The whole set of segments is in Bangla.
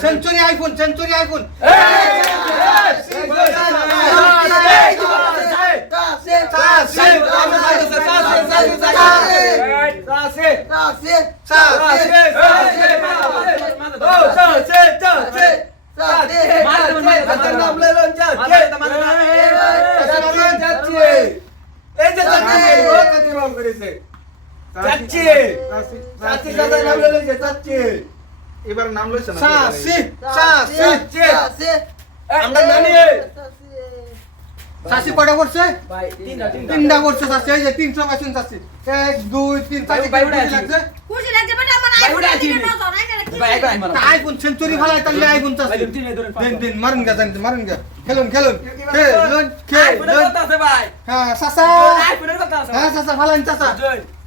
सेंचुरी आयफोन सेंचुरी आयफोन চাচ্ছি এবার নাম লইছে না? সাসি সাসি আমরা জানি সাসি কটা করছে? তিনটা করছে সাসি এই যে তিনশো পার্সেন্ট সাসি। এক দুই তিন সাসি লাগছে? আইফোন সেঞ্চুরি খেলায় তাহলে আইফোন দিন দিন মারেন গা জানেন মারেন গা। খেলুন খেলুন খেলুন খেলুন। হ্যাঁ চাচা হ্যাঁ চাচা ভালো চাচা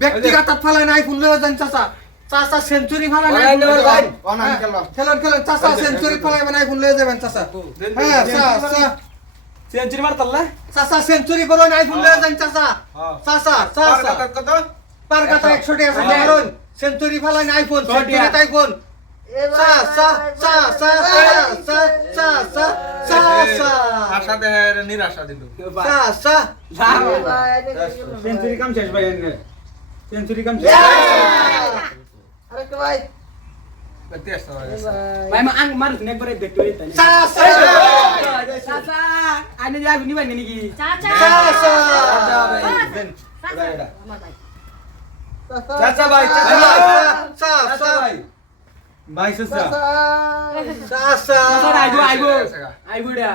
ব্যক্তিগত ফালাই নাই ফোন লেও জান চাচা চাচা সেঞ্চুরি ফালাই নাই খেলেন খেলেন। চাচা সেঞ্চুরি ফালাই নাই ফোন যাবেন চাচা হ্যাঁ সেঞ্চুরি মারতাল না চাচা সেঞ্চুরি করো নাই ফুললে যাই চাচা। চাচা চাচা। কত? পার কাটা 100 টাকা আছে কারণ সেঞ্চুরি ফালাই নাই ফোন সেঞ্চুরি তাই ফোন সেঞ্চুরি কাম শেষ ভাই চাচা আইনে যাবি নি বাইনে নাকি চাচা চাচা চাচা ভাই দেন চাচা ভাই চাচা চাচা ভাই ভাই চাচা চাচা চাচা আইবো আইবো আইবো ডা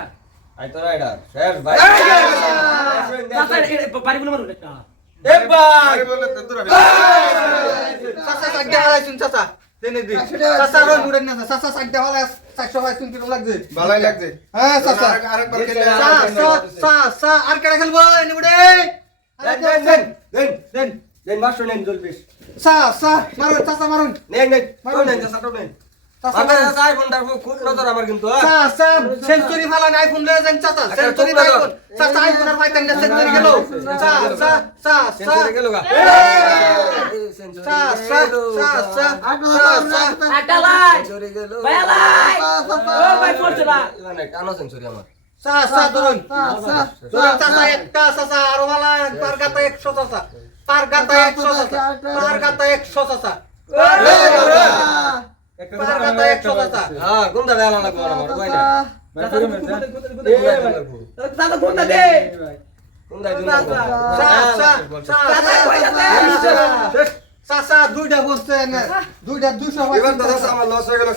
আই তো রাইডা শেষ ভাই চাচা পারি বলে মারো এ ভাই পারি বলে তো দূর চাচা চাচা চাচা তেলে দি। চাচা রই মুড়ে না চাচা সাইড দেওয়া লাগছে চারশো বাইশ তিন কিলো লাগছে? ভালোই লাগছে। হ্যাঁ চাচা। আরেকবার খেলে চা চা আর কেডা খেলব? এনে মুড়ে দেন দেন দেন আইফোন আইফোন চাচা আইফোন আর পাইতেন না সেঞ্চুরি গেল চা চা চা। সেঞ্চুরি গেল কানো সেঞ্চুরি আমার চাচা দুইটা বসতে দুইটা দুশো আমার লস হয়ে গেল।